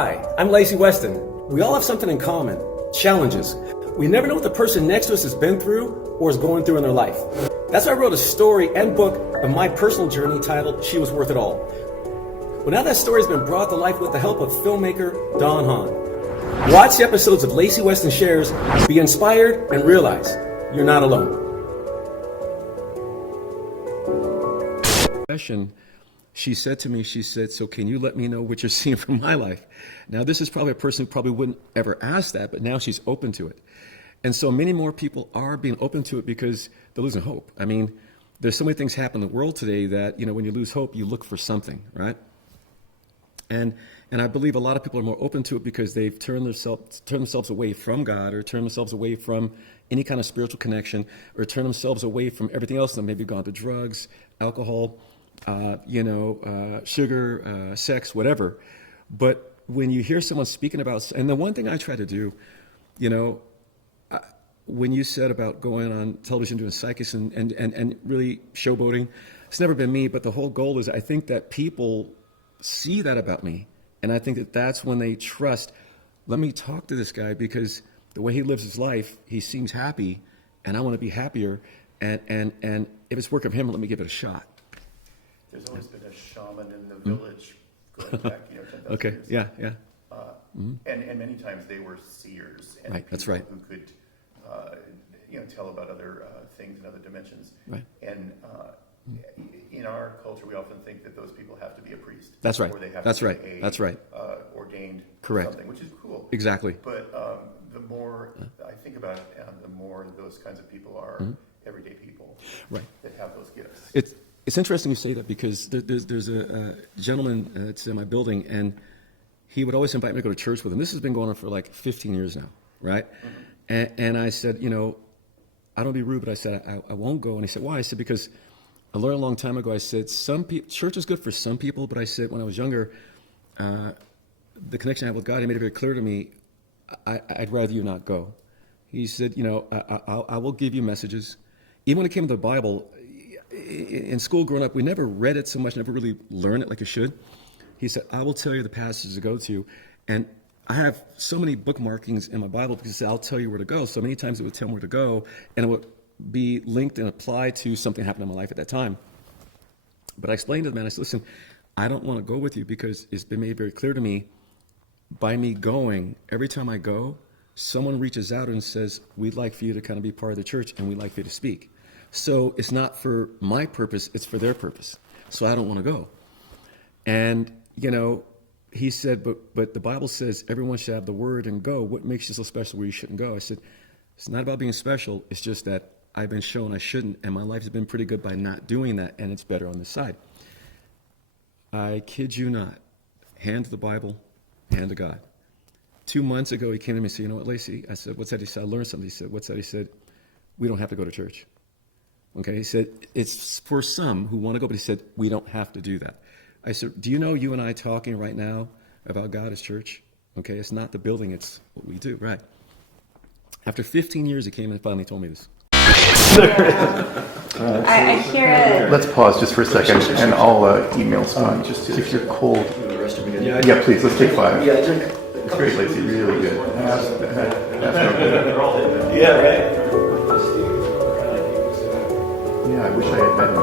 Hi, I'm Lacy Weston. We all have something in common, challenges. We never know what the person next to us has been through or is going through in their life. That's why I wrote a story and book of my personal journey titled She Was Worth It All. Well, now that story has been brought to life with the help of filmmaker Don Hahn. Watch the episodes of Lacy Weston Shares, be inspired, and realize you're not alone. She said to me, so can you let me know what you're seeing from my life? Now, this is probably a person who probably wouldn't ever ask that, but now she's open to it. And so many more people are being open to it because they're losing hope. I mean, there's so many things happen in the world today that, when you lose hope, you look for something, right? And I believe a lot of people are more open to it because they've turned themselves away from God, or turned themselves away from any kind of spiritual connection, or turned themselves away from everything else, and maybe gone to drugs, alcohol, sugar, sex, whatever. But when you hear someone speaking about, and the one thing I try to do, when you said about going on television doing psychics and really showboating, it's never been me, but the whole goal is I think that people see that about me, and I think that that's when they trust, let me talk to this guy because the way he lives his life, he seems happy, and I want to be happier, and if it's work of him, let me give it a shot. There's always been a shaman in the village going back, 10,000 okay, years. yeah. And many times they were seers and right, that's right. who could, tell about other things and other dimensions. Right. And in our culture, we often think that those people have to be a priest. That's right. Or they have That's to right. be That's right. Ordained Correct. something, which is cool. Exactly. But the more I think about it, the more those kinds of people are everyday people, right, that have those gifts. It's interesting you say that because there's a gentleman that's in my building, and he would always invite me to go to church with him. This has been going on for like 15 years now, right? And I said, I don't be rude, but I said, I won't go. And he said, why? I said, because I learned a long time ago, I said, church is good for some people, but I said, when I was younger, the connection I have with God, he made it very clear to me, I'd rather you not go. He said, I will give you messages. Even when it came to the Bible, in school growing up, we never read it so much, never really learned it like you should. He said, I will tell you the passages to go to. And I have so many bookmarkings in my Bible because I'll tell you where to go. So many times it would tell me where to go, and it would be linked and applied to something happening in my life at that time. But I explained to the man, I said, listen, I don't want to go with you because it's been made very clear to me, by me going, every time I go, someone reaches out and says, we'd like for you to kind of be part of the church, and we'd like for you to speak. So it's not for my purpose, it's for their purpose. So I don't want to go. And, he said, but the Bible says everyone should have the word and go. What makes you so special where you shouldn't go? I said, it's not about being special. It's just that I've been shown I shouldn't, and my life has been pretty good by not doing that, and it's better on this side. I kid you not. Hand to the Bible, hand to God. 2 months ago, he came to me and said, you know what, Lacy? I said, what's that? He said, I learned something. He said, what's that? He said, we don't have to go to church. Okay, he said, it's for some who want to go, but he said, we don't have to do that. I said, do you know you and I talking right now about God as church? Okay, it's not the building, it's what we do, right? After 15 years, he came and finally told me this. I hear it. Let's pause just for a second, and I'll email Scott. Just if you're cold. Yeah, please, let's take 5. Yeah, drink. It's great, Lacy, really good. Yeah, right. Yeah, I wish I had met him.